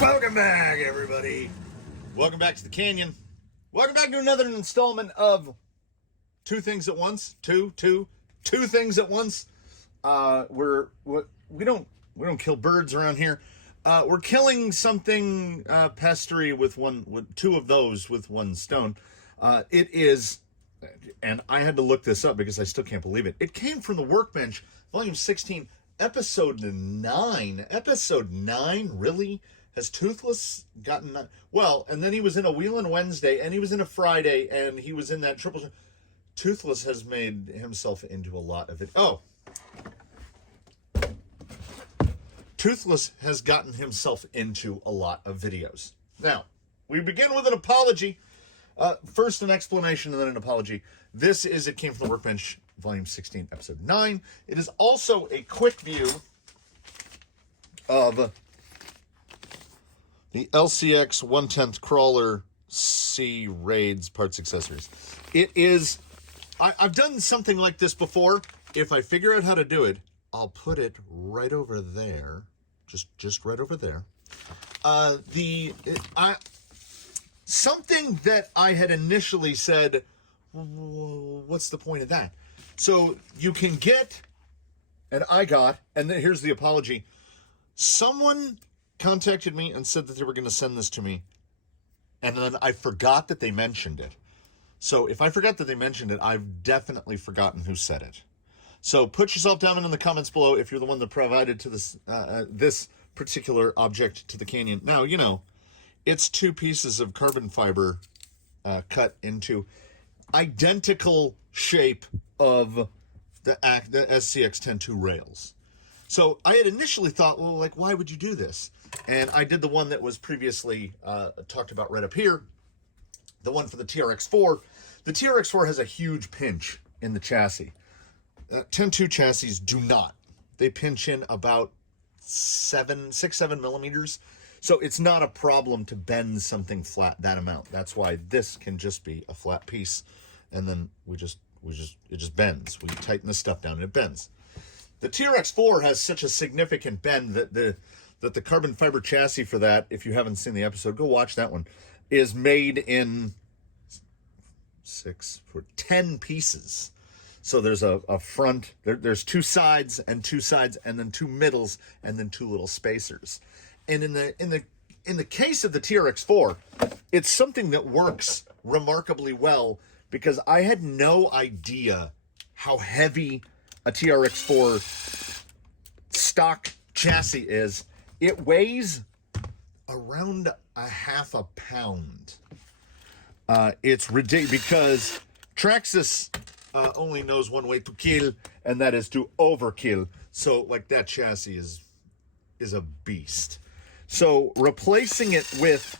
Welcome back, everybody. Welcome back to the Canyon. Welcome back to another installment of Two Things at Once. Two things at once. We don't kill birds around here. We're killing something pestery with two of those with one stone. It is, and I had to look this up because I still can't believe it. It came from the Workbench, Volume 16, Episode 9. Episode 9, really? Has Toothless gotten... Well, and then he was in a Wheel and Wednesday, and he was in a Friday, and he was in that triple... Toothless has made himself into a lot of it. Oh. Toothless has gotten himself into a lot of videos. Now, we begin with an apology. First an explanation and then an apology. It came from the Workbench, Volume 16, Episode 9. It is also a quick view of the LCX 1/10 Crawler C Raids Parts Accessories. It is... I've done something like this before. If I figure out how to do it, I'll put it right over there. Just right over there. Something that I had initially said, what's the point of that? So you can get, and then here's the apology. Someone contacted me and said that they were going to send this to me, and then I forgot that they mentioned it. So if I forgot that they mentioned it, I've definitely forgotten who said it. So put yourself down in the comments below if you're the one that provided to this this particular object to the Canyon. Now, you know, it's two pieces of carbon fiber cut into identical shape of the SCX10 II rails. So I had initially thought, well, like, why would you do this? And I did the one that was previously talked about right up here, the one for the TRX4. The TRX4 has a huge pinch in the chassis. 10.2 chassis do not. They pinch in about 6-7 millimeters. So it's not a problem to bend something flat that amount. That's why this can just be a flat piece. And then it just bends. We tighten the stuff down and it bends. The TRX4 has such a significant bend that the carbon fiber chassis for that, if you haven't seen the episode, go watch that one, is made in 10 pieces. So there's a front, there's two sides, and then two middles, and then two little spacers. And in the case of the TRX4, it's something that works remarkably well because I had no idea how heavy a TRX4 stock chassis is. It weighs around a half a pound. It's ridiculous because Traxxas only knows one way to kill, and that is to overkill. So, like, that chassis is a beast. So, replacing it with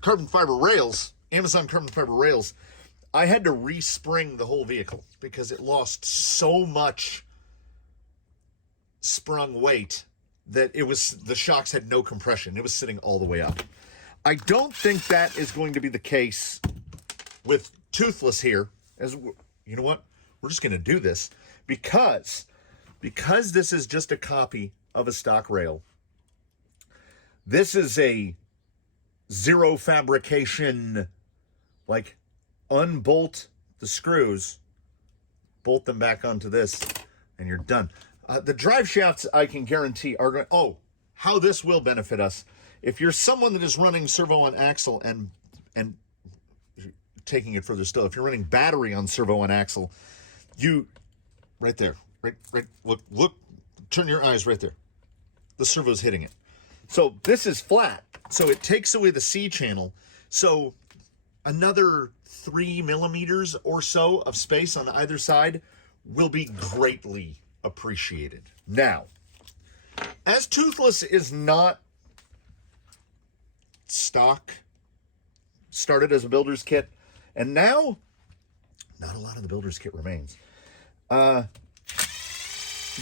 carbon fiber rails, Amazon carbon fiber rails, I had to respring the whole vehicle because it lost so much sprung weight that the shocks had no compression. It was sitting all the way up. I don't think that is going to be the case with Toothless here. As you know what? We're just going to do this because this is just a copy of a stock rail. This is a zero fabrication, like, unbolt the screws, bolt them back onto this, and you're done. The drive shafts, I can guarantee, are going... Oh, how this will benefit us. If you're someone that is running servo on axle and taking it further still, if you're running battery on servo on axle, right there, right, look, turn your eyes right there. The servo's hitting it. So this is flat, so it takes away the C channel. So another 3 millimeters or so of space on either side will be greatly appreciated. Now, as Toothless is not stock, started as a builder's kit, and now not a lot of the builder's kit remains.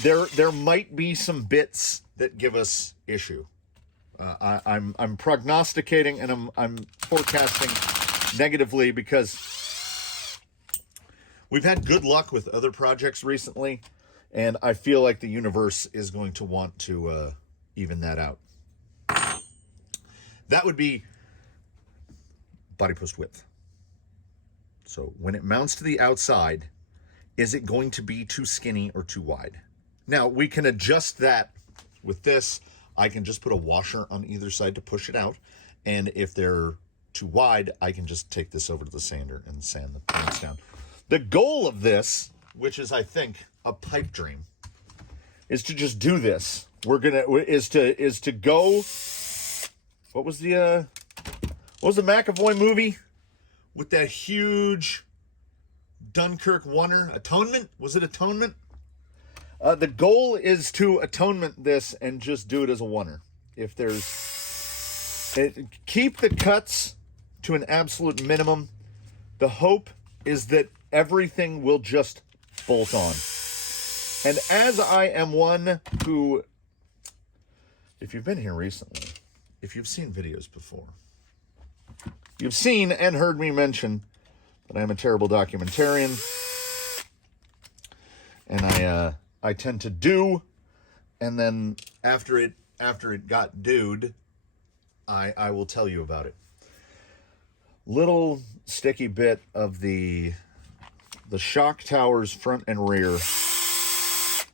There might be some bits that give us issue. I'm prognosticating and I'm forecasting negatively because we've had good luck with other projects recently, and I feel like the universe is going to want to even that out. That would be body post width. So when it mounts to the outside, is it going to be too skinny or too wide? Now, we can adjust that with this. I can just put a washer on either side to push it out. And if they're too wide, I can just take this over to the sander and sand the points down. The goal of this, which is, I think, a pipe dream, is to just do this. Is to go. What was the McAvoy movie with that huge Dunkirk oneer? Atonement? Was it Atonement? The goal is to atonement this and just do it as a oneer. If keep the cuts to an absolute minimum. The hope is that everything will just bolt on. And as I am one who, if you've been here recently, if you've seen videos before, you've seen and heard me mention that I am a terrible documentarian. And I tend to do, and then after it got dude, I will tell you about it. Little sticky bit of the shock towers front and rear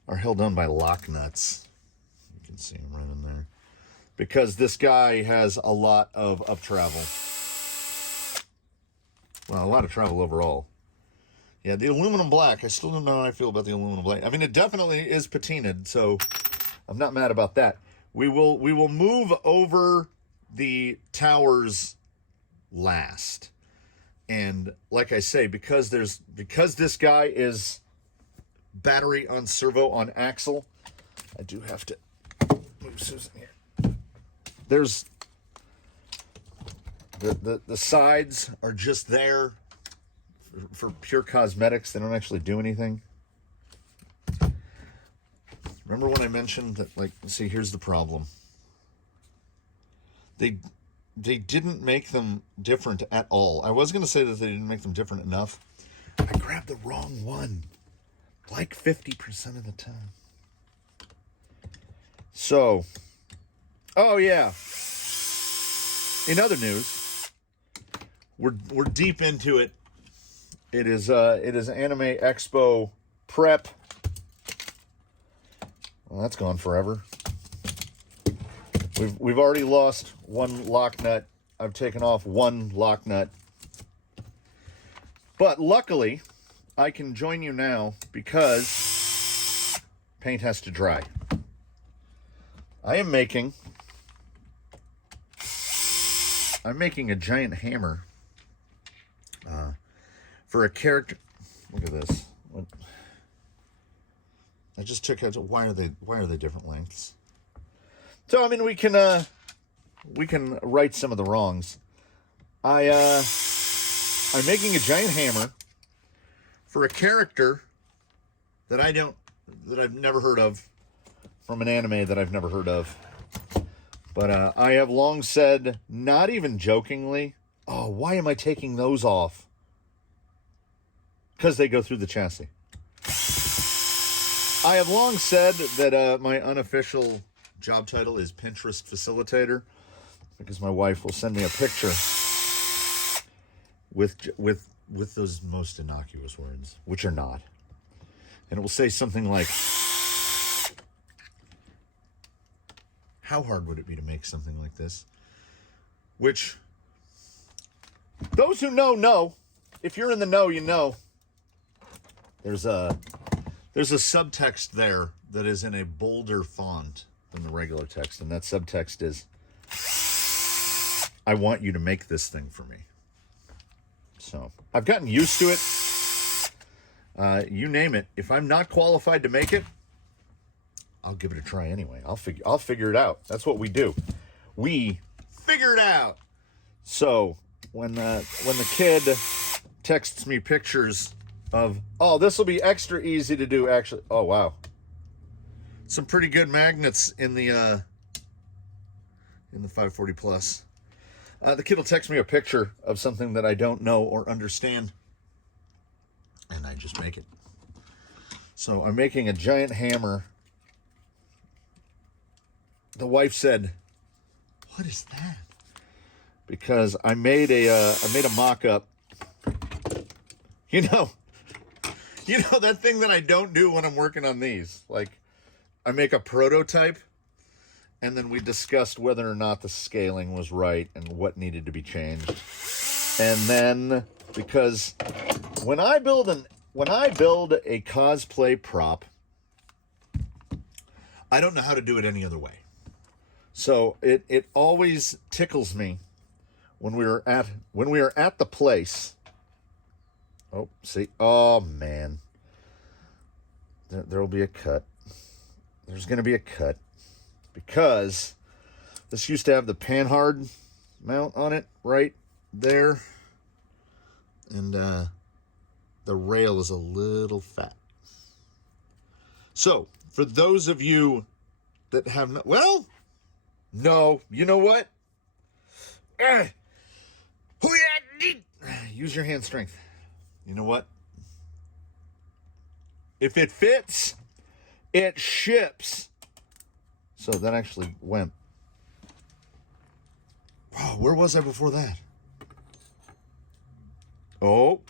are held on by lock nuts. You can see them right in there. Because this guy has a lot of up travel. Well, a lot of travel overall. Yeah, the aluminum black, I still don't know how I feel about the aluminum black. I mean, it definitely is patinaed, so I'm not mad about that. We will move over the towers last. And like I say, because this guy is battery on servo on axle, I do have to move Susan here. There's the sides are just there for pure cosmetics. They don't actually do anything. Remember when I mentioned that, like, see, here's the problem. They didn't make them different at all. I was going to say that they didn't make them different enough. I grabbed the wrong one, like 50% of the time. So, oh yeah. In other news, we're deep into it. It is Anime Expo prep. Well, that's gone forever. We've already lost one lock nut. I've taken off one lock nut. But luckily, I can join you now because paint has to dry. I'm making a giant hammer for a character. Look at this. I just took out. Why are they different lengths? So I mean, we can right some of the wrongs. I'm making a giant hammer for a character that I've never heard of, from an anime that I've never heard of. But I have long said, not even jokingly, oh, why am I taking those off? Because they go through the chassis. I have long said that my unofficial job title is Pinterest facilitator, because my wife will send me a picture with those most innocuous words, which are not. And it will say something like, how hard would it be to make something like this? Which, those who know. If you're in the know, you know. There's a subtext there that is in a bolder font than the regular text, and that subtext is, I want you to make this thing for me. So I've gotten used to it. You name it. If I'm not qualified to make it, I'll give it a try anyway. I'll figure it out. That's what we do. We figure it out. So when the kid texts me pictures of, oh, this will be extra easy to do, actually. Oh, wow. Some pretty good magnets in the 540 Plus. The kid will text me a picture of something that I don't know or understand, and I just make it. So I'm making a giant hammer. The wife said, what is that? because I made a mock-up. You know that thing that I don't do when I'm working on these. Like, I make a prototype, and then we discussed whether or not the scaling was right and what needed to be changed. And then, because when I build a cosplay prop, I don't know how to do it any other way. So it always tickles me when we are at the place. Oh, see, oh man, there'll be a cut. There's going to be a cut because this used to have the panhard mount on it right there, and the rail is a little fat. So for those of you that have not, well, no, you know what? Use your hand strength. You know what? If it fits, it ships. So that actually went. Wow, where was I before that? Oh,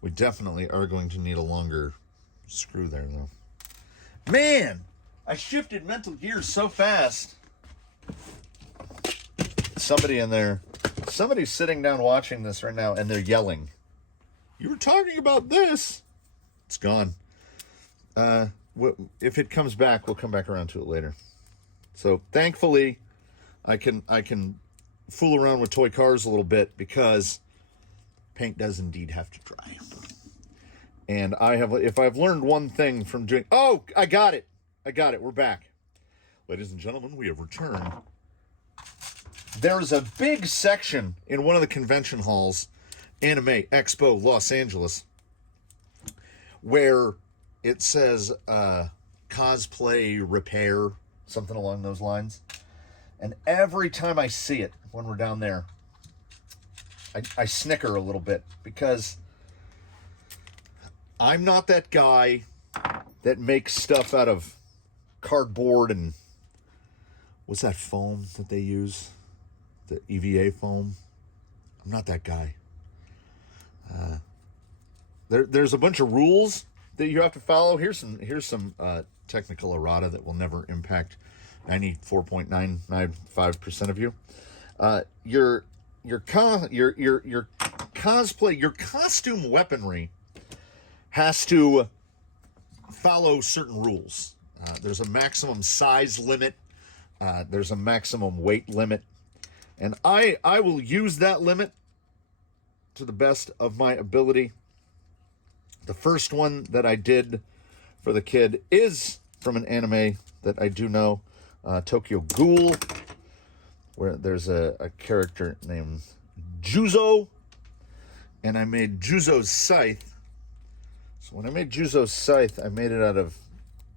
we definitely are going to need a longer screw there, though. Man, I shifted mental gears so fast. Somebody in there, somebody's sitting down watching this right now, and they're yelling. You were talking about this. It's gone. If it comes back, we'll come back around to it later. So thankfully, I can fool around with toy cars a little bit because paint does indeed have to dry. And if I've learned one thing from doing, oh, I got it. We're back. Ladies and gentlemen, we have returned. There is a big section in one of the convention halls, Anime Expo Los Angeles, where it says cosplay repair, something along those lines. And every time I see it when we're down there, I snicker a little bit because I'm not that guy that makes stuff out of cardboard and what's that foam that they use? The EVA foam. I'm not that guy. There's a bunch of rules that you have to follow. Here's some technical errata that will never impact 94.995% of you. Your cosplay, your costume weaponry has to follow certain rules. There's a maximum size limit. There's a maximum weight limit. And I will use that limit to the best of my ability. The first one that I did for the kid is from an anime that I do know, Tokyo Ghoul, where there's a character named Juzo, and I made Juzo's scythe. So when I made Juzo's scythe, I made it out of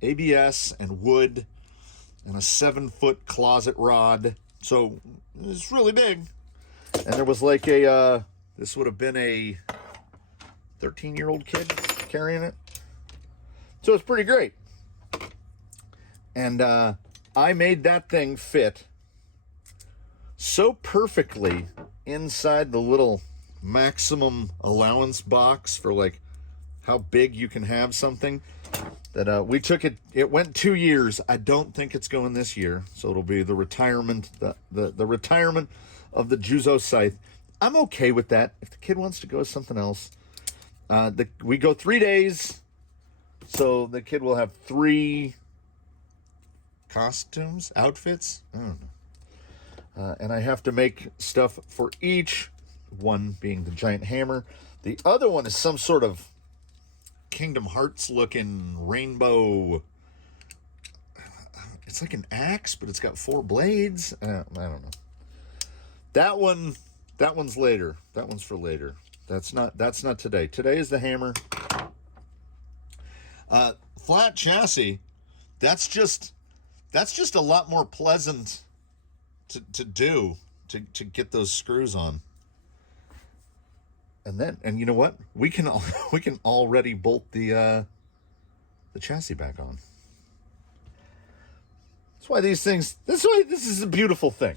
ABS and wood and a 7-foot closet rod. So it's really big. And there was like this would have been a 13-year-old kid carrying it. So it's pretty great. And I made that thing fit so perfectly inside the little maximum allowance box for like how big you can have something that we took it. It went 2 years. I don't think it's going this year. So it'll be the retirement, the retirement of the Juzo scythe. I'm okay with that. If the kid wants to go with something else, we go 3 days. So the kid will have 3 costumes, outfits. I don't know. And I have to make stuff for each, one being the giant hammer. The other one is some sort of Kingdom Hearts looking rainbow. It's like an axe, but it's got 4 blades. I don't know. That one's later. That one's for later. That's not today. Today is the hammer. Flat chassis. That's just a lot more pleasant to do to get those screws on. And you know what? We can already bolt the chassis back on. That's why this is a beautiful thing.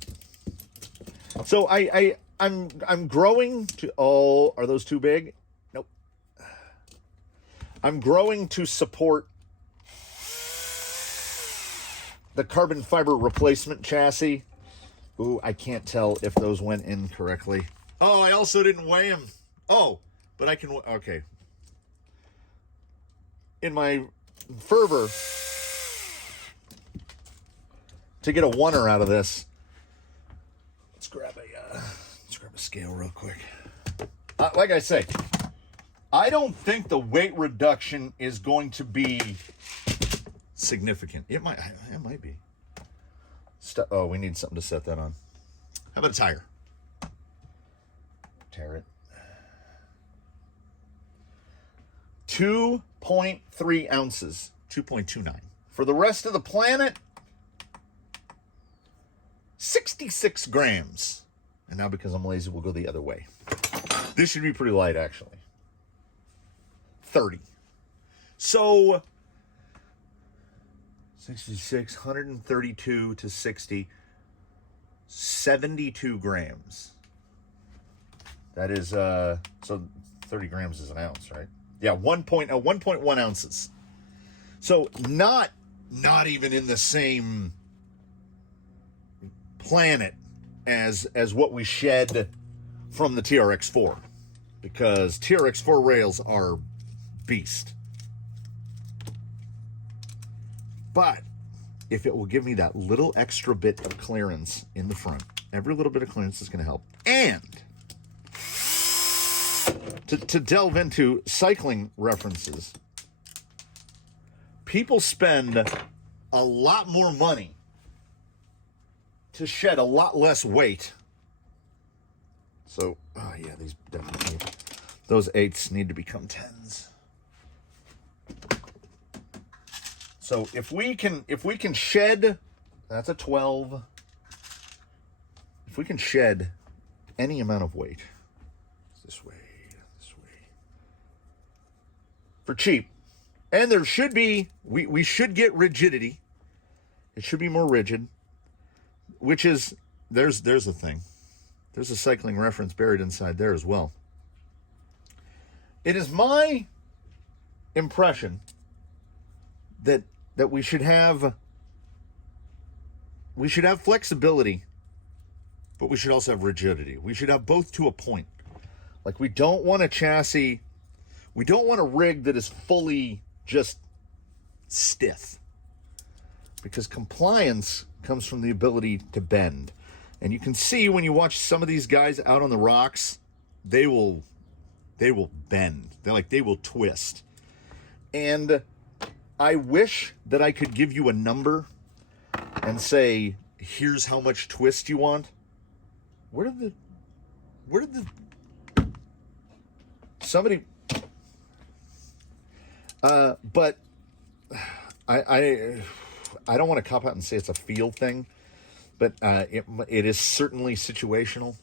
So I'm growing to, oh, are those too big? Nope. I'm growing to support the carbon fiber replacement chassis. Ooh, I can't tell if those went in correctly. Oh, I also didn't weigh them. Oh, but I can, okay. In my fervor to get a oneer out of this, let's grab a scale real quick. Like I say, I don't think the weight reduction is going to be significant. It might be. Oh, we need something to set that on. How about a tire? Tear it. 2.3 ounces, 2.29. For the rest of the planet, 66 grams. And now because I'm lazy, we'll go the other way. This should be pretty light, actually. 30. So 66, 132 to 60, 72 grams. That is, so 30 grams is an ounce, right? Yeah, 1.1 ounces. So not even in the same planet as what we shed from the TRX4, because TRX4 rails are beast. But if it will give me that little extra bit of clearance in the front, every little bit of clearance is going to help. And to delve into cycling references, people spend a lot more money to shed a lot less weight. So, oh yeah, these definitely, those 8s need to become 10s. So if we can shed, that's a 12. If we can shed any amount of weight, this way, for cheap, and there should be, we should get rigidity. It should be more rigid, which is, there's a thing. There's a cycling reference buried inside there as well. It is my impression that we should have flexibility, but we should also have rigidity. We should have both to a point. Like, we don't want a chassis, we don't want a rig that is fully just stiff, because compliance comes from the ability to bend. And you can see when you watch some of these guys out on the rocks, they will bend. They will twist. And I wish that I could give you a number and say, here's how much twist you want. Where did somebody, but I don't want to cop out and say it's a feel thing, but it is certainly situational.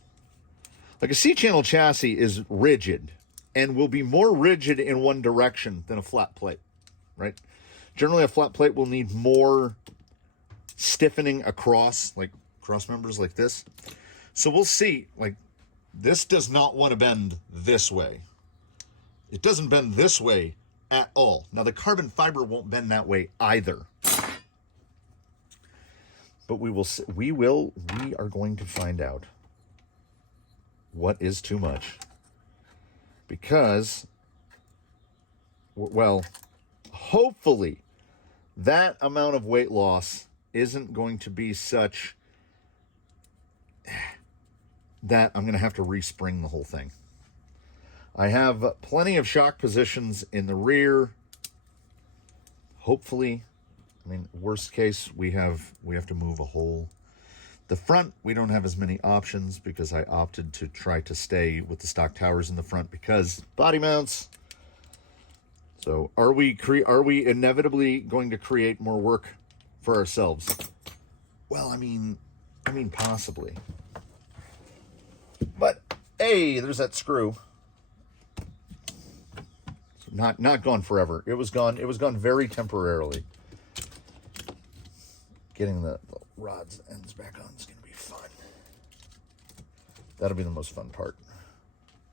Like, a C-channel chassis is rigid and will be more rigid in one direction than a flat plate, right? Generally, a flat plate will need more stiffening across, like cross members like this. So we'll see, like, this does not want to bend this way. It doesn't bend this way at all. Now, the carbon fiber won't bend that way either. But we are going to find out what is too much. Because, well, hopefully that amount of weight loss isn't going to be such that I'm going to have to respring the whole thing. I have plenty of shock positions in the rear. Hopefully, I mean, worst case, we have to move a hole. The front, we don't have as many options because I opted to try to stay with the stock towers in the front because body mounts. So are we inevitably going to create more work for ourselves? Well, I mean possibly. But hey, there's that screw. Not gone forever. It was gone very temporarily. Getting the rods ends back on is going to be fun. That'll be the most fun part.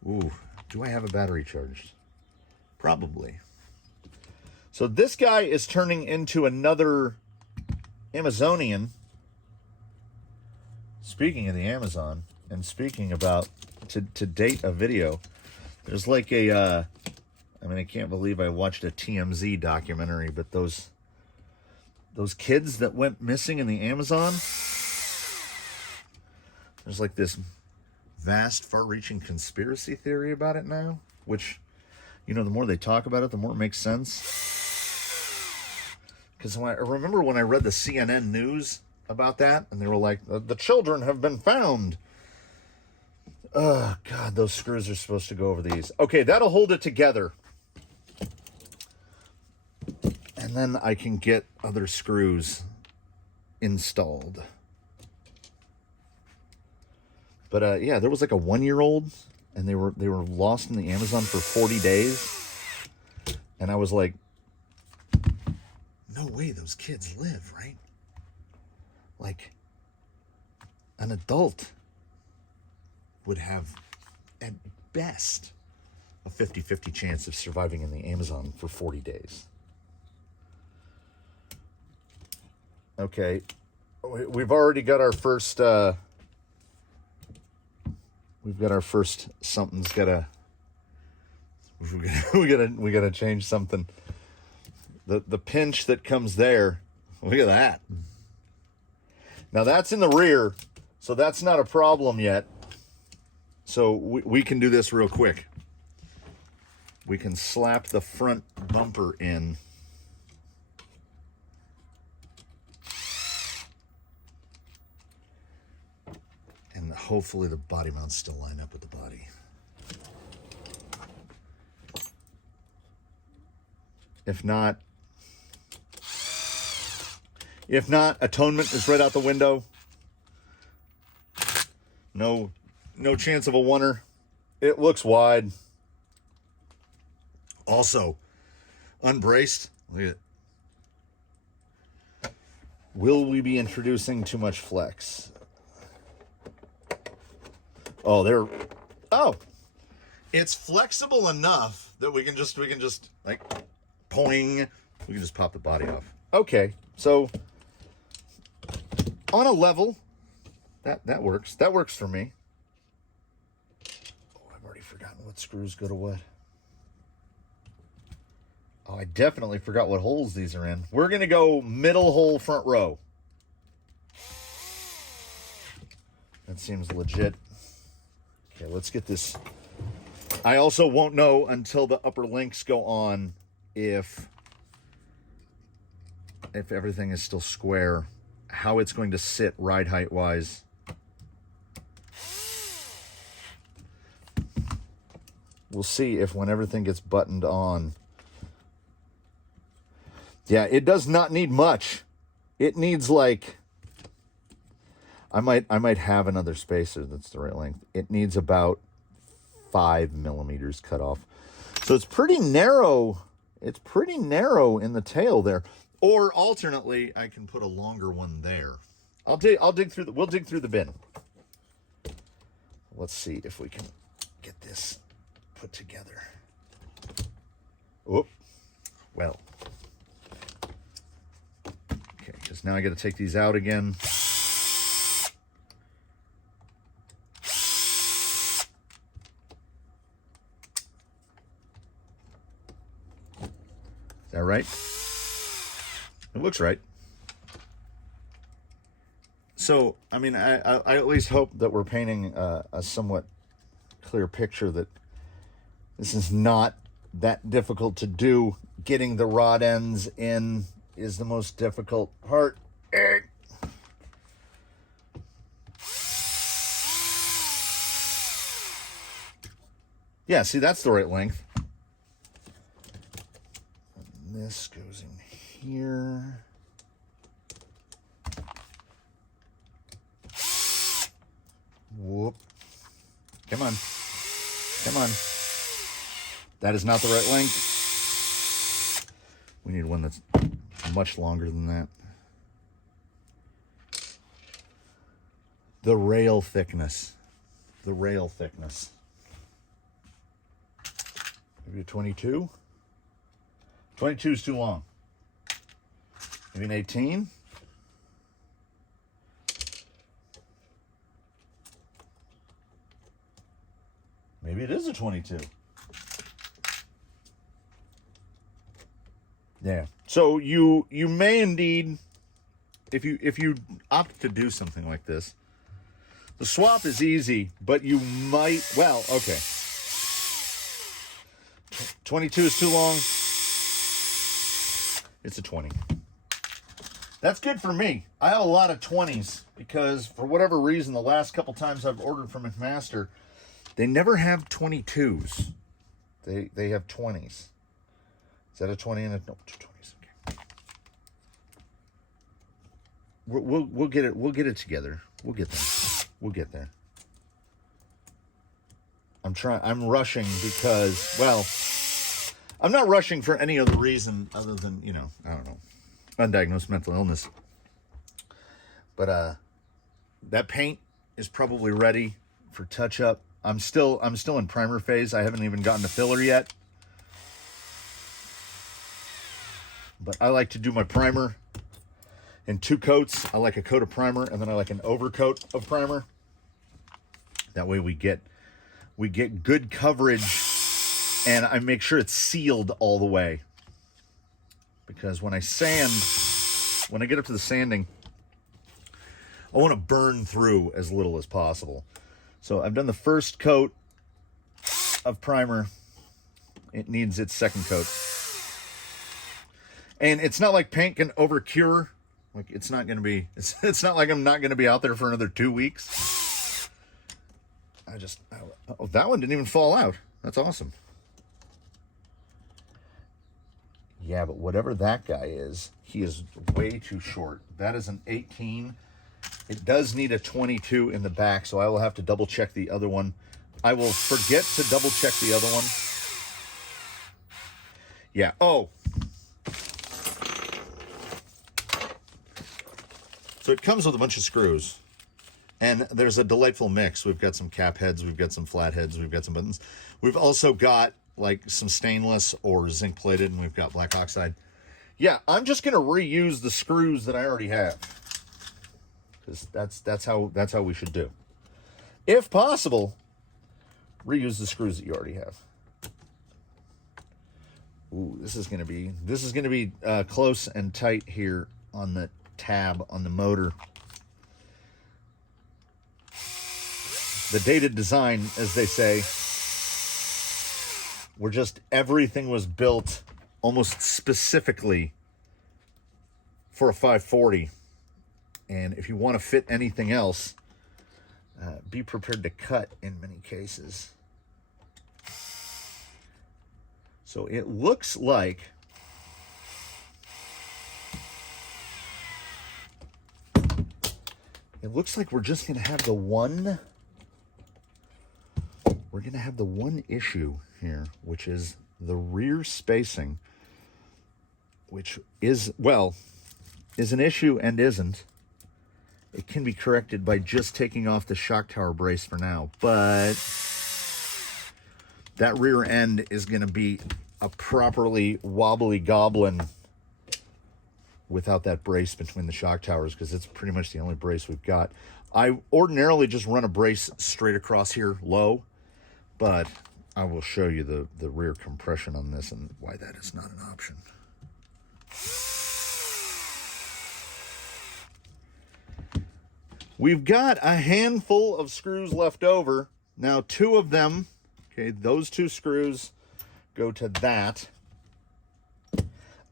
Ooh, do I have a battery charged? Probably. So this guy is turning into another Amazonian. Speaking of the Amazon, and speaking about to date a video, there's like a, I mean, I can't believe I watched a TMZ documentary, but those kids that went missing in the Amazon, there's like this vast, far-reaching conspiracy theory about it now, which, you know, the more they talk about it, the more it makes sense. Because I remember when I read the CNN news about that, and they were like, the children have been found. Oh, God, those screws are supposed to go over these. Okay, that'll hold it together. And then I can get other screws installed. But, yeah, there was like a 1-year-old, and they were lost in the Amazon for 40 days. And I was like, no way those kids live, right? Like, an adult would have, at best, a 50-50 chance of surviving in the Amazon for 40 days. Okay, we've already got our first, something's gotta, we gotta change something. The pinch that comes there, look at that. Now that's in the rear, so that's not a problem yet. So we can do this real quick. We can slap the front bumper in. And hopefully the body mounts still line up with the body. If not, atonement is right out the window. No chance of a oneer. It looks wide. Also, unbraced. Look at it. Will we be introducing too much flex? Oh, it's flexible enough that we can just like poing. We can just pop the body off. Okay, so on a level, that works. That works for me. Oh, I've already forgotten what screws go to what. Oh, I definitely forgot what holes these are in. We're gonna go middle hole, front row. That seems legit. Okay, let's get this. I also won't know until the upper links go on if everything is still square, how it's going to sit ride height wise. We'll see if when everything gets buttoned on. Yeah, it does not need much. It needs like, I might have another spacer that's the right length. It needs about 5 millimeters cut off. So it's pretty narrow. It's pretty narrow in the tail there. Or alternately, I can put a longer one there. We'll dig through the bin. Let's see if we can get this put together. Oh, well. Okay, because now I got to take these out again. Is that right? It looks right. So, I mean, I at least hope that we're painting a somewhat clear picture that this is not that difficult to do. Getting the rod ends in is the most difficult part. Yeah, see, that's the right length. And this goes in here. Whoop. Come on. Come on. That is not the right length. We need one that's much longer than that. The rail thickness. the rail thickness. Maybe a 22. 22 is too long. Maybe an 18. Maybe it is a 22. Yeah. So you may indeed, if you opt to do something like this, the swap is easy, but you might, well, okay. 22 is too long. It's a 20. That's good for me. I have a lot of 20s because for whatever reason, the last couple times I've ordered from McMaster, they never have 22s. They have 20s. Is that a 20 and a, no, 2 20s? Okay. We'll get it. We'll get it together. We'll get there. We'll get there. I'm rushing because, well, I'm not rushing for any other reason other than, you know, I don't know, undiagnosed mental illness. But that paint is probably ready for touch up. I'm still in primer phase. I haven't even gotten to filler yet. But I like to do my primer in 2 coats. I like a coat of primer, and then I like an overcoat of primer. That way we get good coverage, and I make sure it's sealed all the way. Because when I sand, when I get up to the sanding, I want to burn through as little as possible. So I've done the first coat of primer. It needs its second coat. And it's not like paint can over-cure. Like, it's not going to be, it's not like I'm not going to be out there for another 2 weeks. Oh, that one didn't even fall out. That's awesome. Yeah, but whatever that guy is, he is way too short. That is an 18. It does need a 22 in the back, so I will have to double check the other one. I will forget to double check the other one. Yeah, oh. So it comes with a bunch of screws. And there's a delightful mix. We've got some cap heads, we've got some flat heads, we've got some buttons. We've also got like some stainless or zinc plated, and we've got black oxide. Yeah, I'm just gonna reuse the screws that I already have. Because that's how we should do. If possible, reuse the screws that you already have. Ooh, this is gonna be close and tight here on the tab on the motor. The dated design, as they say, everything was built almost specifically for a 540. And if you want to fit anything else, be prepared to cut in many cases. So it looks like we're just going to have the one. We're going to have the one issue here, which is the rear spacing, which is an issue and isn't. It can be corrected by just taking off the shock tower brace for now, but that rear end is going to be a properly wobbly goblin without that brace between the shock towers, because it's pretty much the only brace we've got. I ordinarily just run a brace straight across here low, but I will show you the rear compression on this and why that is not an option. We've got a handful of screws left over. Now, 2 of them, okay, those 2 screws go to that.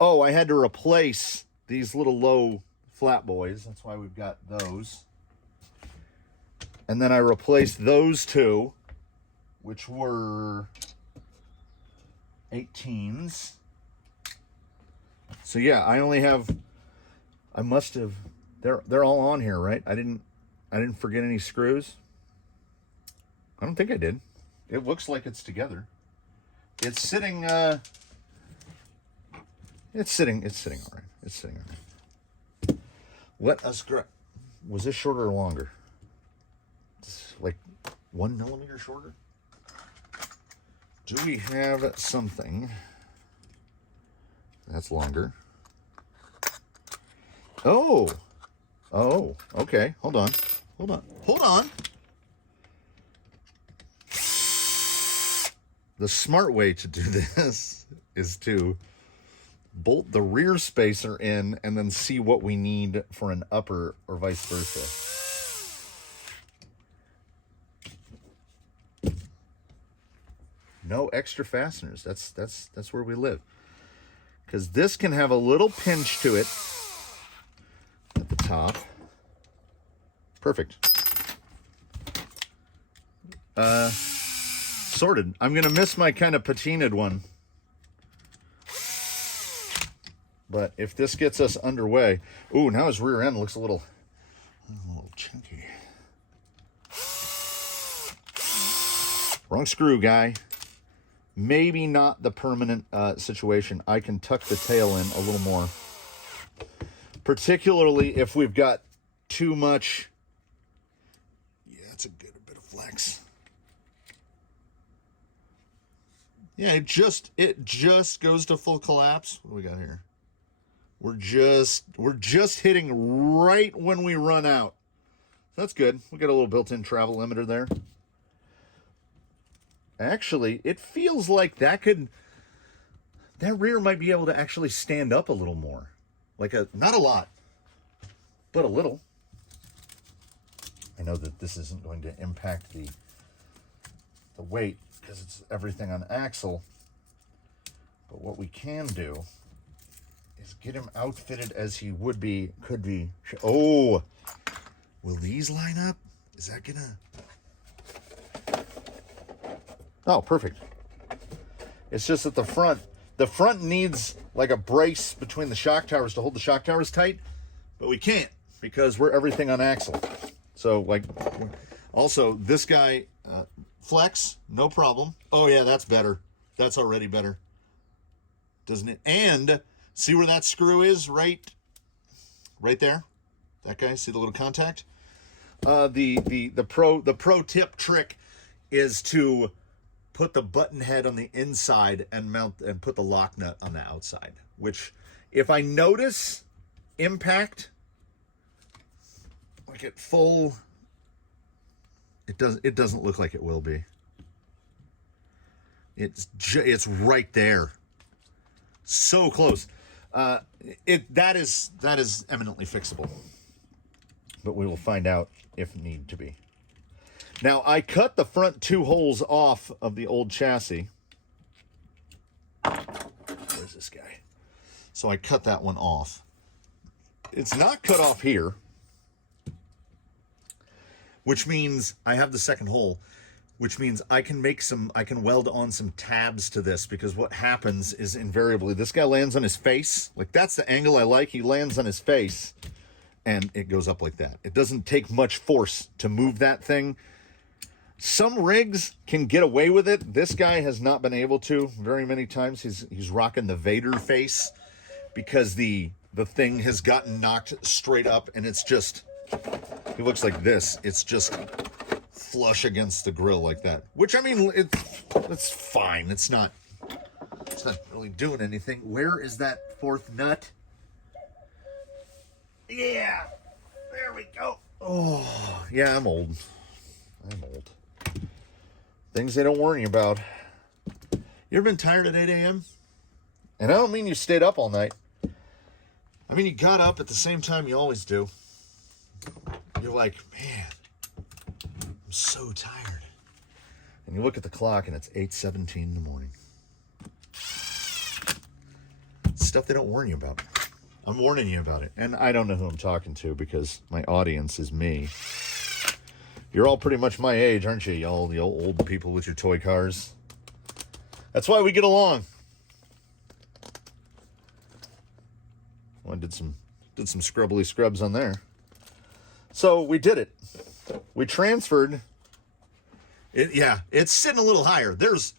Oh, I had to replace these little low flat boys. That's why we've got those. And then I replaced those 2, which were 18s. So yeah, I must have, they're all on here, right? I didn't forget any screws. I don't think I did. It looks like it's together. It's sitting all right. It's sitting all right. Let us grab. Was this shorter or longer? It's like 1 millimeter shorter? Do we have something that's longer? Oh, okay. Hold on. The smart way to do this is to bolt the rear spacer in and then see what we need for an upper or vice versa. No extra fasteners. That's where we live. Because this can have a little pinch to it at the top. Perfect. Sorted. I'm gonna miss my kind of patinaed one. But if this gets us underway, ooh, now his rear end looks a little chunky. Wrong screw, guy. Maybe not the permanent situation. I can tuck the tail in a little more. Particularly if we've got too much. Yeah, it's a bit of flex. Yeah, it just goes to full collapse. What do we got here? We're just hitting right when we run out. That's good. We got a little built-in travel limiter there. Actually, it feels like that rear might be able to actually stand up a little more. Not a lot, but a little. I know that this isn't going to impact the weight because it's everything on axle. But what we can do is get him outfitted as he could be. Oh, will these line up? Is that gonna? Oh, perfect. It's just that the front needs like a brace between the shock towers to hold the shock towers tight, but we can't because we're everything on axle. So also this guy, flex, no problem. Oh yeah, that's better. That's already better. Doesn't it? And see where that screw is? Right there. That guy, see the little contact? The pro tip trick is to put the button head on the inside and mount and put the lock nut on the outside, which if I notice impact like at full, it doesn't look like it will be. It's right there. So close. That is eminently fixable. But we will find out if need to be. Now, I cut the front 2 holes off of the old chassis. Where's this guy? So I cut that one off. It's not cut off here, which means I have the second hole, which means I can weld on some tabs to this, because what happens is invariably this guy lands on his face. Like, that's the angle I like. He lands on his face and it goes up like that. It doesn't take much force to move that thing. Some rigs can get away with it. This guy has not been able to very many times. He's rocking the Vader face because the thing has gotten knocked straight up, and it's just, he looks like this. It's just flush against the grill like that. Which, I mean, it's fine. It's not really doing anything. Where is that 4th nut? Yeah, there we go. Oh, yeah, I'm old. Things they don't warn you about. You ever been tired at 8 a.m.? And I don't mean you stayed up all night. I mean you got up at the same time you always do. You're like, man, I'm so tired. And you look at the clock and it's 8:17 in the morning. Stuff they don't warn you about. I'm warning you about it. And I don't know who I'm talking to because my audience is me. You're all pretty much my age, aren't you? Y'all, the old people with your toy cars. That's why we get along. Well, I did some scrubbly scrubs on there. So we did it. We transferred it. Yeah, it's sitting a little higher. There's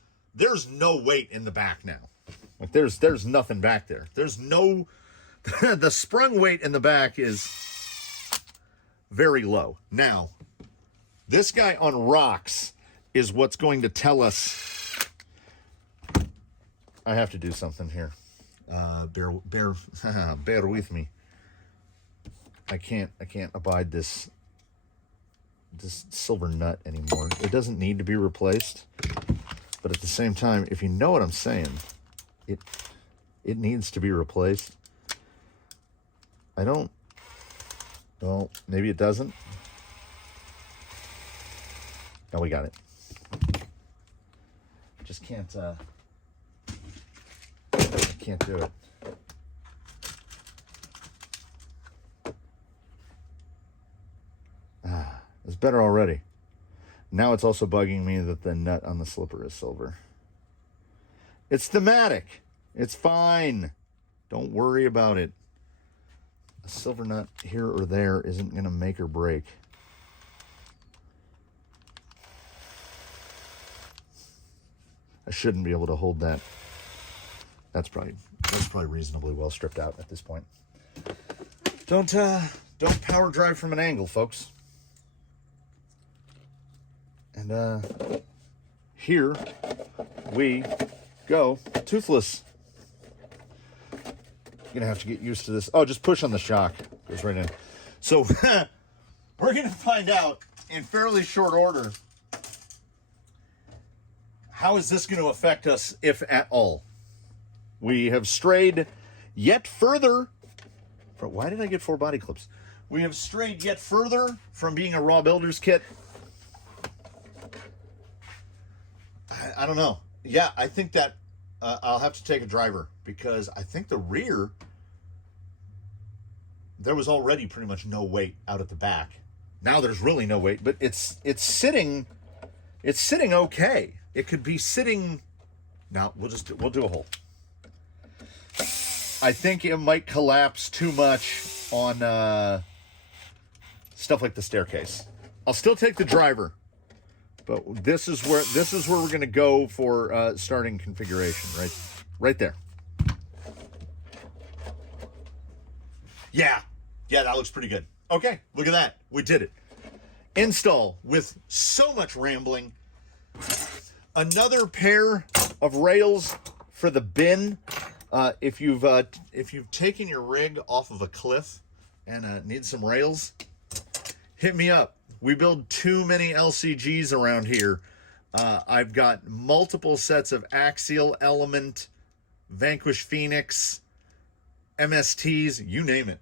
no weight in the back now. Like there's nothing back there. There's no the sprung weight in the back is very low. Now, This guy on rocks is what's going to tell us. I have to do something here. Bear with me. I can't abide this silver nut anymore. It doesn't need to be replaced, but at the same time, if you know what I'm saying, it needs to be replaced. I don't. Well, maybe it doesn't. No, we got it. Just can't. I can't do it. It's better already. Now it's also bugging me that the nut on the slipper is silver. It's thematic. It's fine. Don't worry about it. A silver nut here or there isn't going to make or break. I shouldn't be able to hold that. That's probably reasonably well stripped out at this point. Don't power drive from an angle, folks. And here we go, toothless. You're gonna have to get used to this. Oh, just push on the shock. Goes right in. So we're gonna find out in fairly short order how is this going to affect us, if at all. We have strayed yet further. Why did I get 4 body clips? We have strayed yet further from being a raw builder's kit. I don't know. Yeah, I think that I'll have to take a driver, because I think the rear, there was already pretty much no weight out at the back. Now there's really no weight, but it's sitting okay. It could be sitting. Now we'll do a hole. I think it might collapse too much on stuff like the staircase. I'll still take the driver, but this is where we're going to go for starting configuration. Right there. Yeah, that looks pretty good. Okay, look at that. We did it. Install with so much rambling. Another pair of rails for the bin. If you've taken your rig off of a cliff and need some rails, hit me up. We build too many LCGs around here. I've got multiple sets of Axial, Element, Vanquish Phoenix, MSTs, you name it.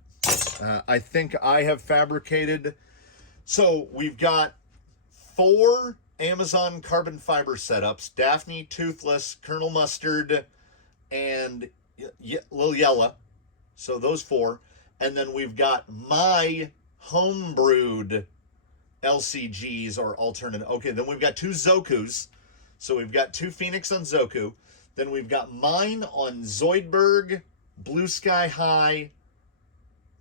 I think I have fabricated. So we've got 4 Amazon carbon fiber setups: Daphne, Toothless, Colonel Mustard, and Lil Yella. So those 4. And then we've got my homebrewed LCGs or alternate. Okay, then we've got 2 Zokus. So we've got 2 Phoenix on Zoku. Then we've got mine on Zoidberg, Blue Sky High,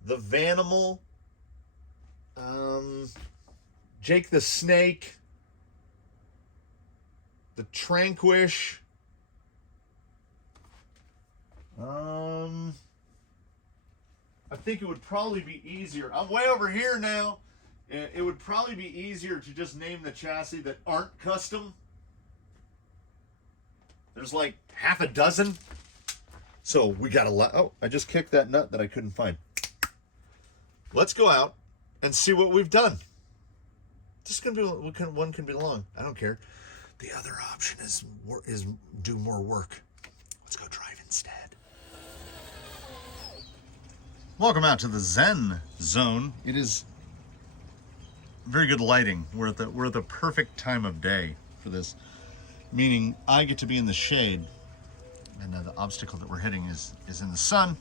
the Vanimal, Jake the Snake, the Tranquish. I think it would probably be easier. I'm way over here now. It would probably be easier to just name the chassis that aren't custom. There's like half a dozen. So we got a lot. Oh, I just kicked that nut that I couldn't find. Let's go out and see what we've done. This can be one can be long. I don't care. The other option is do more work. Let's go drive instead. Welcome out to the Zen Zone. It is very good lighting. We're at the perfect time of day for this, meaning I get to be in the shade, and the obstacle that we're hitting is in the sun.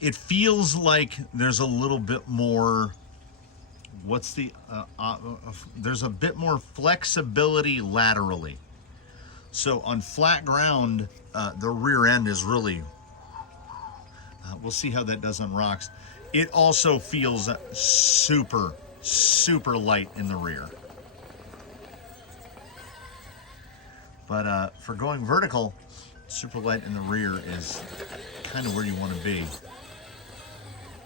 It feels like there's a little bit more. There's a bit more flexibility laterally. So on flat ground, the rear end is really. We'll see how that does on rocks. It also feels super, super light in the rear. But for going vertical, super light in the rear is kind of where you want to be.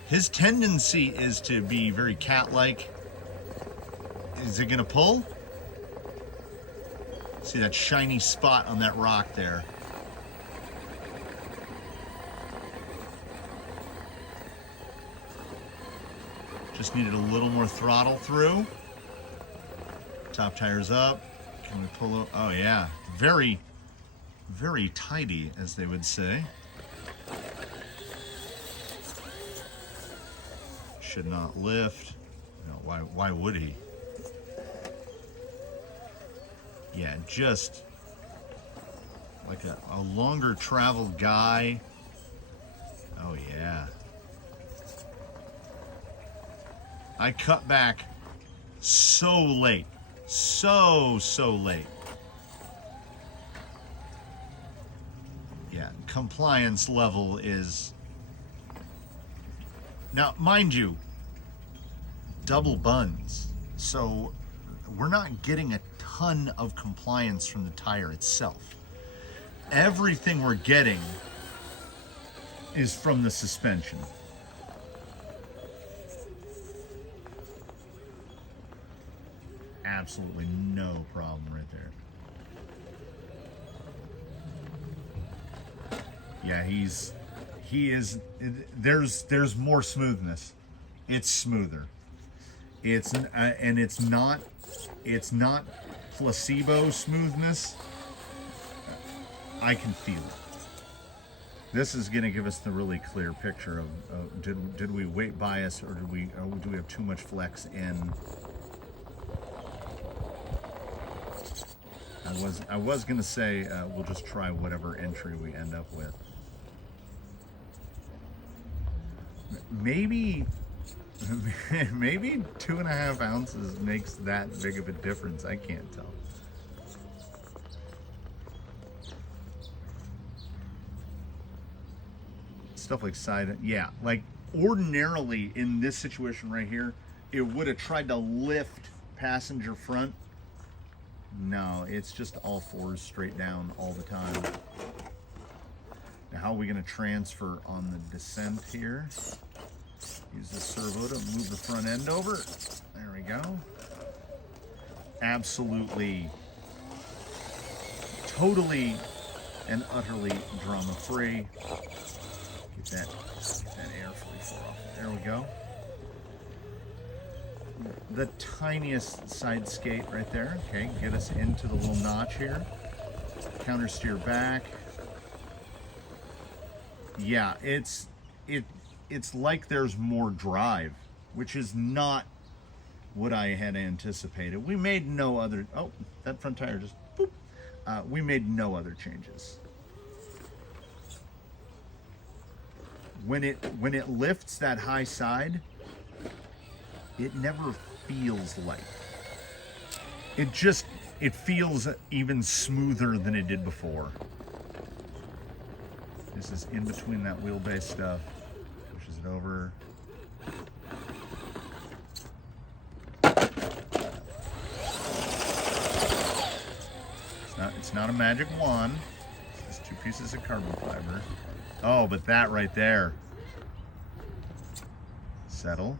His tendency is to be very cat-like. Is it gonna pull? See that shiny spot on that rock there. Just needed a little more throttle through. Top tire's up. Can we pull up? Oh yeah, very, very tidy, as they would say. Should not lift. No, why would he? Yeah, just like a longer traveled guy. Oh yeah. I cut back so late. So late. Yeah, compliance level is... Now, mind you, double buns. So we're not getting a ton of compliance from the tire itself. Everything we're getting is from the suspension. Absolutely no problem right there. Yeah, he is, there's more smoothness. It's smoother. And it's not placebo smoothness. I can feel it. This is going to give us the really clear picture of did we weight bias, or do we have too much flex in? I was going to say we'll just try whatever entry we end up with. Maybe 2.5 ounces makes that big of a difference. I can't tell. Stuff like side, yeah, like ordinarily in this situation right here, it would have tried to lift passenger front. No, it's just all fours straight down all the time. Now, how are we going to transfer on the descent here? Use the servo to move the front end over. There we go. Absolutely, totally and utterly drama-free. Get that air free off. There we go. The tiniest side skate right there. Okay, get us into the little notch here. Counter steer back. Yeah, it's like there's more drive, which is not what I had anticipated. We made no other, oh, that front tire just boop. We made no other changes. When it lifts that high side, it never feels light. It feels even smoother than it did before. This is in between that wheelbase stuff. Pushes it over. It's not a magic wand. It's just 2 pieces of carbon fiber. Oh, but that right there. Settle.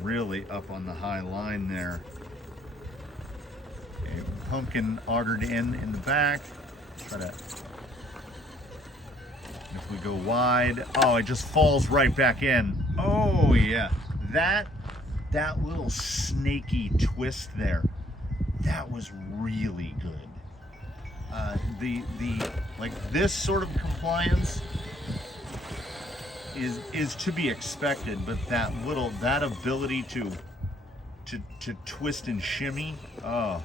Really up on the high line there. Okay, pumpkin augered in the back. Try to, if we go wide, oh, it just falls right back in. Oh yeah, that little snaky twist there, that was really good. The like this sort of compliance is to be expected, but that ability to twist and shimmy, oh.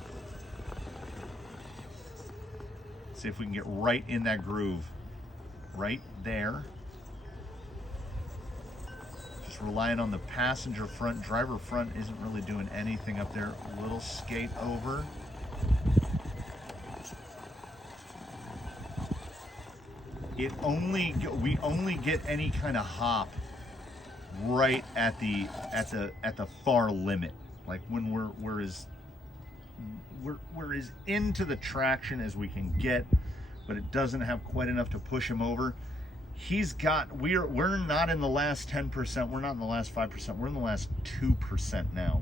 See if we can get right in that groove, right there. Just relying on the passenger front. Driver front isn't really doing anything up there. A little skate over. We only get any kind of hop right at the far limit, like when we're as into the traction as we can get, but it doesn't have quite enough to push him over. he's got, we're not in the last 10%, we're not in the last 5%, we're in the last 2% now.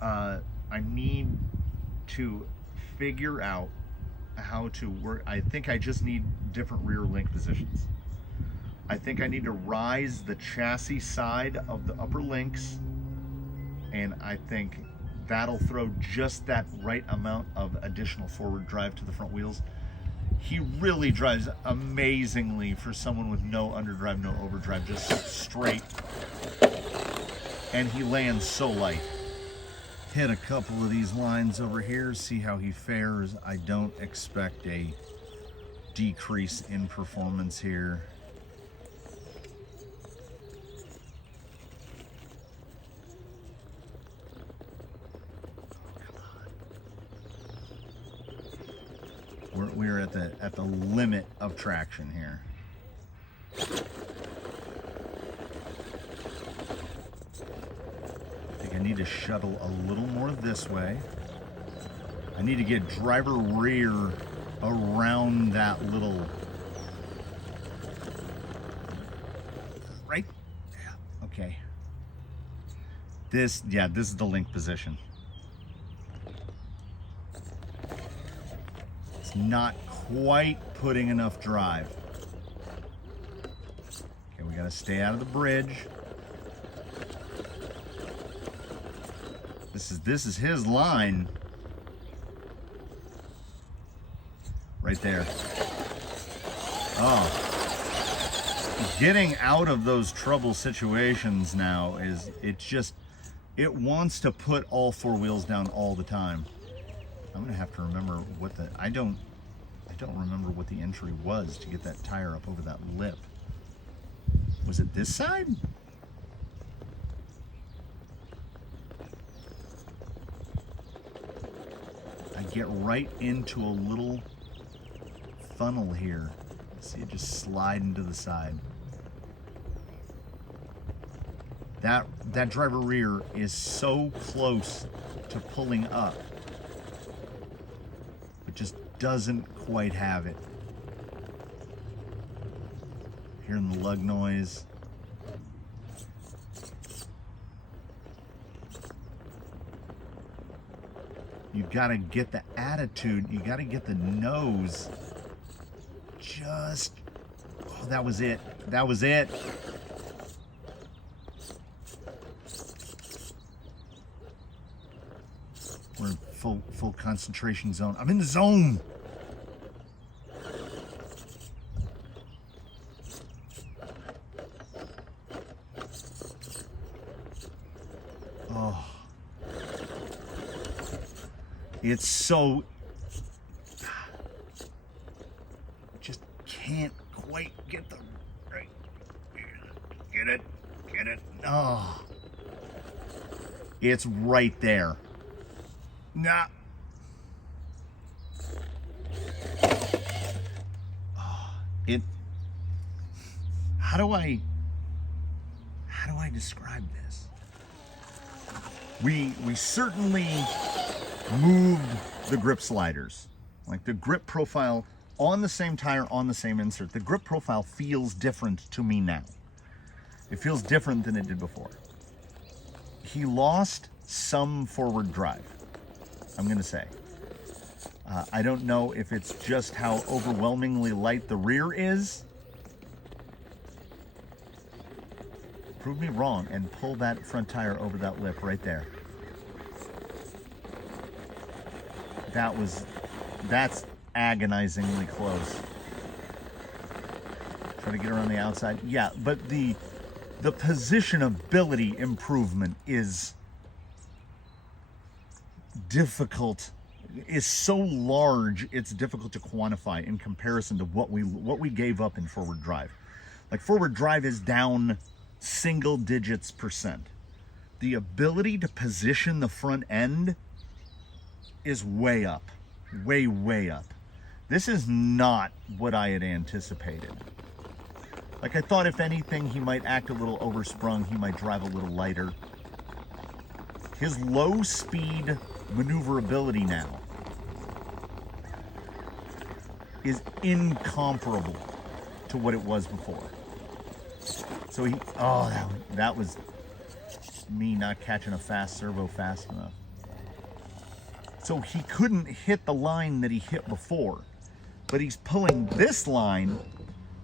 I need to figure out how to work. I think I just need different rear link positions. I think I need to rise the chassis side of the upper links, and I think that'll throw just that right amount of additional forward drive to the front wheels. He really drives amazingly for someone with no underdrive, no overdrive, just straight. And he lands so light. Hit a couple of these lines over here, see how he fares. I don't expect a decrease in performance here. We're at the limit of traction here. I think I need to shuttle a little more this way. I need to get driver rear around that little, right? Yeah, okay. This is the link position. Not quite putting enough drive. Okay, we gotta stay out of the bridge. This is his line. Right there. Oh. Getting out of those trouble situations now is, it wants to put all four wheels down all the time. I'm gonna have to remember what I don't remember what the entry was to get that tire up over that lip. Was it this side? I get right into a little funnel here. See it just slide into the side. That driver rear is so close to pulling up, but just doesn't quite have it. Hearing the lug noise. You gotta get the attitude, you gotta get the nose. Just, oh, that was it. That was it. We're in full concentration zone. I'm in the zone. Oh. It's so, just can't quite get the right. Get it. Oh. It's right there. Nah. Oh, how do I describe this? We certainly moved the grip sliders. Like the grip profile on the same tire, on the same insert. The grip profile feels different to me now. It feels different than it did before. He lost some forward drive, I'm gonna say. I don't know if it's just how overwhelmingly light the rear is. Prove me wrong and pull that front tire over that lip right there. That's agonizingly close. Try to get around the outside. Yeah, but the positionability improvement is difficult, is so large it's difficult to quantify in comparison to what we gave up in forward drive. Like forward drive is down single digits %. The ability to position the front end is way up, way up. This is not what I had anticipated. Like I thought if anything he might act a little oversprung, he might drive a little lighter. His low speed maneuverability now is incomparable to what it was before. So he, oh, that was me not catching a fast servo fast enough. So he couldn't hit the line that he hit before, but he's pulling this line,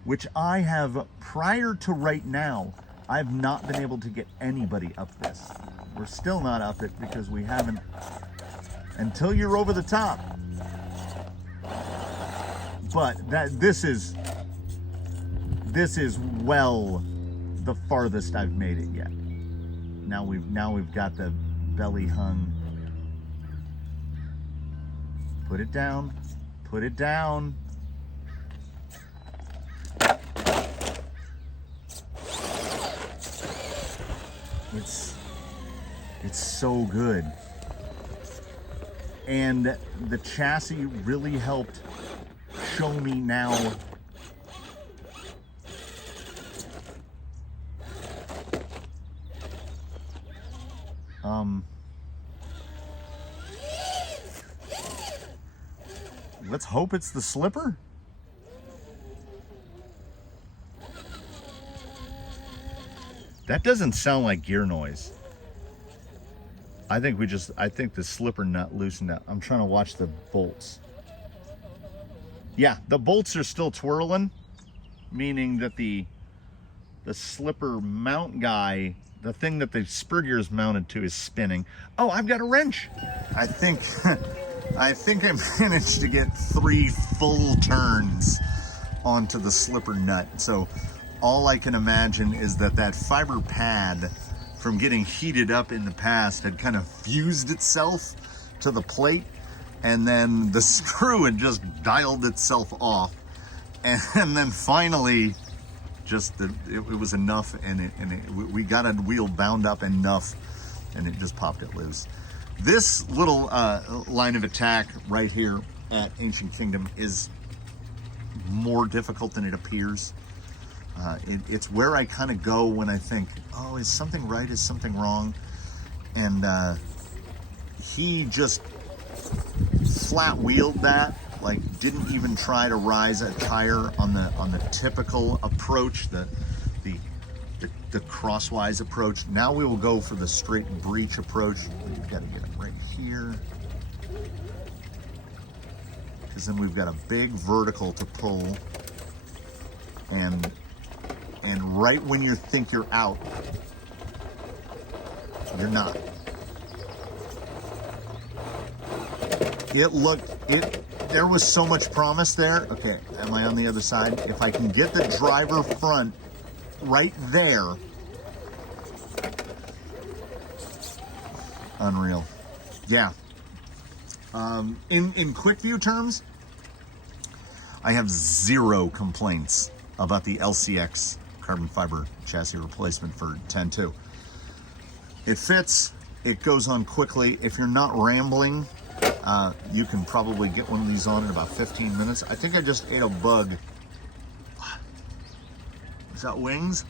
which I have, prior to right now, I've not been able to get anybody up this. We're still not up it because we haven't, until you're over the top. But this is well the farthest I've made it yet. Now we've got the belly hung. Put it down. Put it down. It's so good. And the chassis really helped show me now let's hope it's the slipper. That doesn't sound like gear noise. I think the slipper nut loosened up. I'm trying to watch the bolts. Yeah, the bolts are still twirling, meaning that the slipper mount guy, the thing that the spur gear is mounted to, is spinning. Oh, I've got a wrench. I think I managed to get 3 full turns onto the slipper nut. So all I can imagine is that fiber pad, from getting heated up in the past, had kind of fused itself to the plate, and then the screw had just dialed itself off, and then finally it was enough, and we got a wheel bound up enough, and it just popped it loose. This little line of attack right here at Ancient Kingdom is more difficult than it appears. It's where I kind of go when I think, oh, is something right, is something wrong? And he just flat wheeled that, like didn't even try to rise a tire on the typical approach, the crosswise approach. Now we will go for the straight breech approach. We've got to get it right here, because then we've got a big vertical to pull, and right when you think you're out, you're not. There was so much promise there. Okay, am I on the other side? If I can get the driver front right there, unreal. Yeah. In Quickview terms, I have 0 complaints about the LCX carbon fiber chassis replacement for 10.2. It fits, it goes on quickly. If you're not rambling, you can probably get one of these on in about 15 minutes. I think I just ate a bug. Is that wings?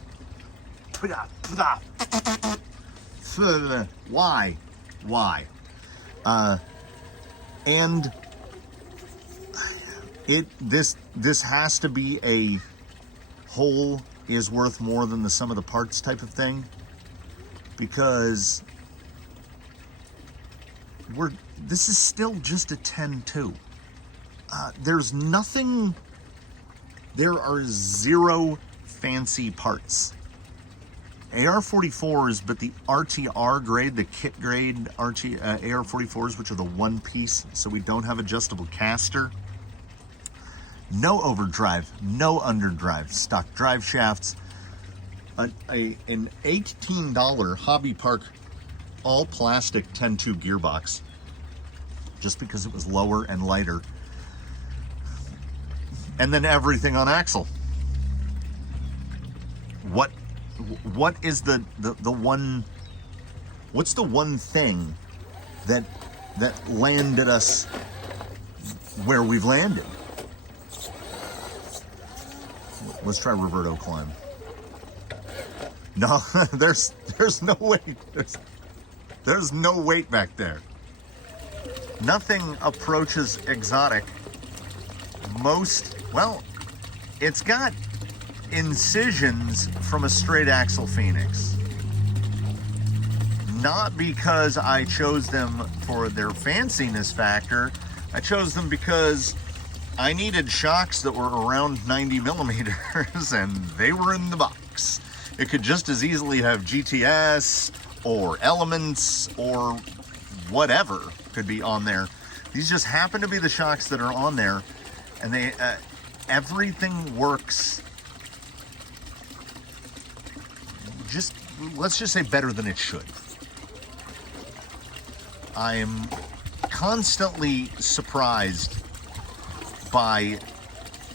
Why? And this has to be a whole is worth more than the sum of the parts type of thing, because this is still just a 10.2. There are 0 fancy parts. AR-44s, but the RTR grade, the kit grade AR-44s, which are the one piece, so we don't have adjustable caster. No overdrive, no underdrive, stock drive shafts, an $18 Hobby Park all plastic 10.2 gearbox, just because it was lower and lighter, and then everything on axle. What is the one? What's the one thing that landed us where we've landed? Let's try Roberto climb. No, there's no weight. There's no weight back there. Nothing approaches exotic. Well, it's got incisions from a straight axle Phoenix. Not because I chose them for their fanciness factor. I chose them because I needed shocks that were around 90 millimeters and they were in the box. It could just as easily have GTS or Elements or whatever could be on there. These just happen to be the shocks that are on there, and they everything works just, let's just say, better than it should. I am constantly surprised by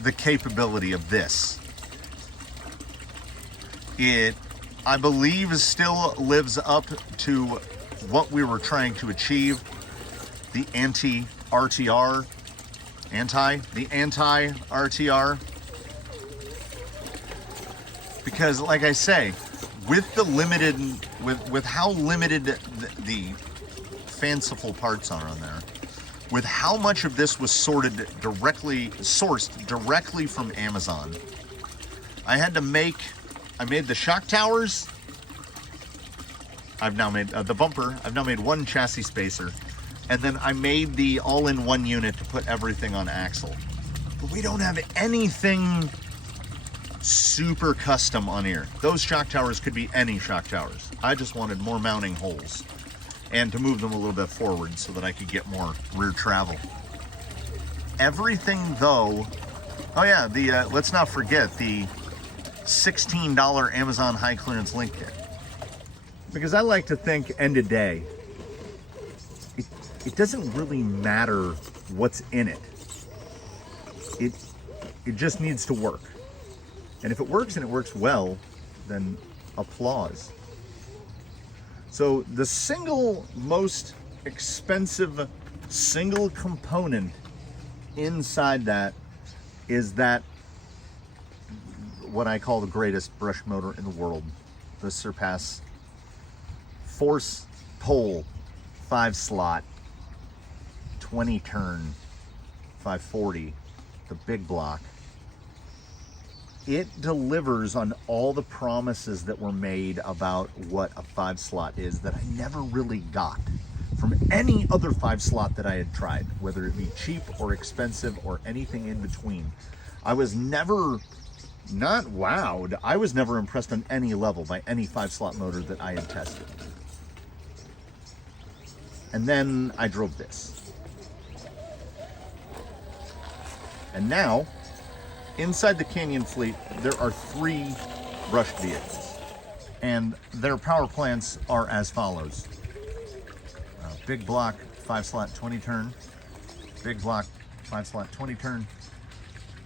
the capability of this. It, I believe, still lives up to what we were trying to achieve. The anti-RTR, because, like I say, with the limited, with how limited the fanciful parts are on there, with how much of this was sourced directly from Amazon, I made the shock towers. I've now made the bumper. I've now made one chassis spacer, and then I made the all-in-one unit to put everything on axle. But we don't have anything super custom on here. Those shock towers could be any shock towers. I just wanted more mounting holes and to move them a little bit forward so that I could get more rear travel. Everything though, oh yeah, let's not forget the $16 Amazon high clearance link kit. Because I like to think, end of day, it doesn't really matter what's in it. It just needs to work. And if it works and it works well, then applause. So the single most expensive single component inside that is that what I call the greatest brush motor in the world, the Surpass Force Pole 5-slot 20 turn 540, the big block. It delivers on all the promises that were made about what a 5-slot is that I never really got from any other 5-slot that I had tried, whether it be cheap or expensive or anything in between. I was never, not wowed, I was never impressed on any level by any 5-slot motor that I had tested. And then I drove this. And now, inside the Canyon fleet, there are 3 brushed vehicles, and their power plants are as follows. Big block 5-slot 20 turn, big block 5-slot 20 turn,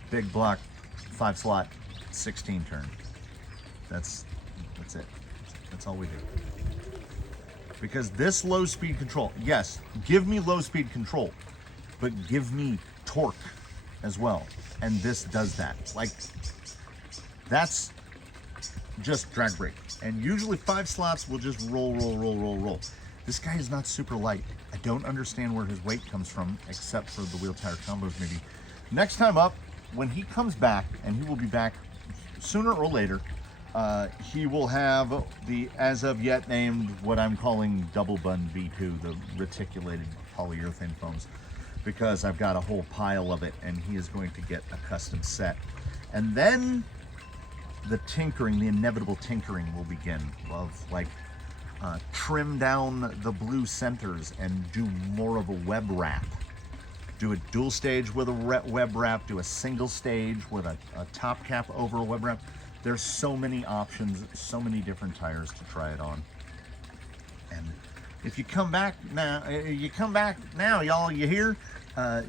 big block 5-slot 16 turn. That's it. That's all we do. Because this low speed control, yes, give me low speed control, but give me torque as well. And this does that. Like, that's just drag brake. And usually 5 slots will just roll. This guy is not super light. I don't understand where his weight comes from, except for the wheel tire combos maybe. Next time up, when he comes back, and he will be back sooner or later, he will have the as of yet named what I'm calling double bun V2, the reticulated polyurethane foams, because I've got a whole pile of it, and he is going to get a custom set. And then the tinkering, the inevitable tinkering will begin of like trim down the blue centers and do more of a web wrap. Do a dual stage with a web wrap, do a single stage with a top cap over a web wrap. There's so many options, so many different tires to try it on. And if you come back now, y'all, you hear,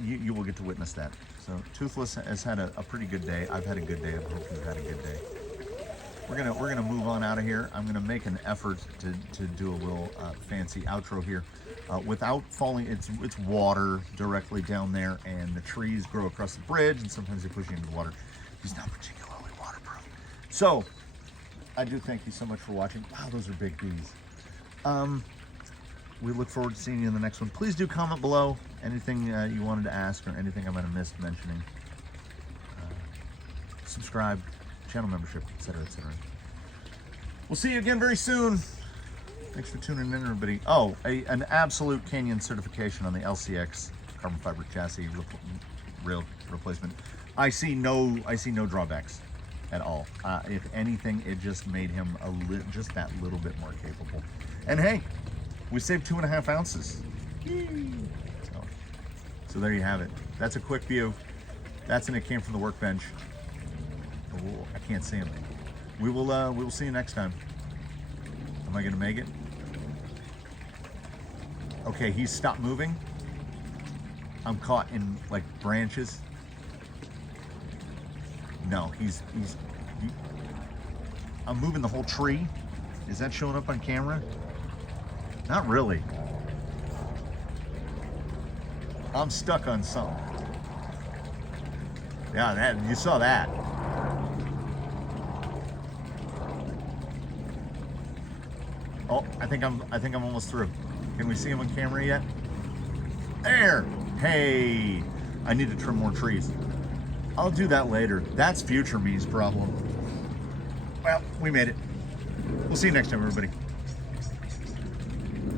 you will get to witness that. So Toothless has had a pretty good day. I've had a good day. I hope you've had a good day. We're gonna move on out of here. I'm gonna make an effort to do a little fancy outro here without falling. It's water directly down there, and the trees grow across the bridge, and sometimes they push you into the water. He's not particularly waterproof. So I do thank you so much for watching. Wow, those are big bees. We look forward to seeing you in the next one. Please do comment below anything you wanted to ask or anything I might have missed mentioning. Subscribe, channel membership, etc., etc. We'll see you again very soon. Thanks for tuning in, everybody. Oh, an absolute canyon certification on the LCX carbon fiber chassis rail replacement. I see no drawbacks at all. If anything, it just made him just that little bit more capable. And hey, we saved 2.5 ounces. So there you have it. That's a quick view. That's and it came from the workbench. Oh, I can't see him. We will see you next time. Am I gonna make it? Okay, he's stopped moving. I'm caught in like branches. No, I'm moving the whole tree. Is that showing up on camera? Not really. I'm stuck on something. Yeah, you saw that. Oh, I think I'm almost through. Can we see him on camera yet? There. Hey, I need to trim more trees. I'll do that later. That's future me's problem. Well, we made it. We'll see you next time, everybody.